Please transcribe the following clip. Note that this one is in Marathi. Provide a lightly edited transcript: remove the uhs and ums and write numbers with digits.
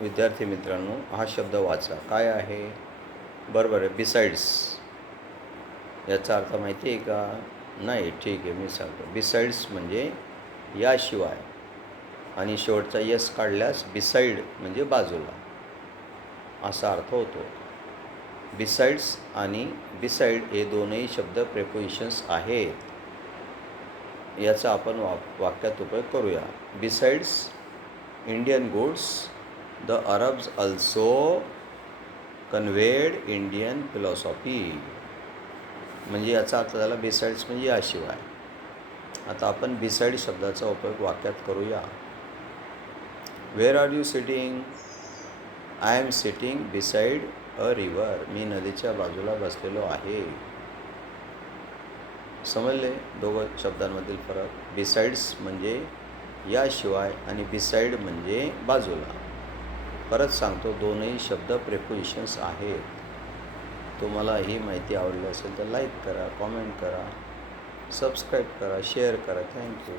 विद्यार्थी मित्रांनो, हा शब्द वाचा. काय आहे? बरोबर आहे, बिसाइड्स. याचा अर्थ माहिती आहे का? नाही, ठीक आहे, मी सांगतो. बिसाइड्स म्हणजे याशिवाय, आणि शेवटचा यस काढल्यास बिसाइड म्हणजे बाजूला असा अर्थ होतो. बिसाइड्स आणि बिसाइड हे दोनही शब्द प्रेपोजिशन्स आहेत. याचा आपण वाक्यात उपयोग करूया. Besides Indian goods, the Arabs also conveyed Indian philosophy. म्हणजे याचा अर्थ झाला बिसाइड्स म्हणजे याशिवाय. आता आपण बिसाइड शब्दाचा उपयोग वाक्यात करूया. Where are you sitting? I am sitting beside a river. मी नदीच्या बाजूला बसलेलो आहे. समजले दोघं शब्दांमधील फरक? बिसाइड्स म्हणजे याशिवाय आणि बिसाइड म्हणजे बाजूला. परत सांगतो, दोनही शब्द प्रेपोजिशन्स आहेत. तुम्हाला ही माहिती आवडली असेल तर लाईक करा, कॉमेंट करा, सबस्क्राईब करा, शेअर करा. थँक्यू.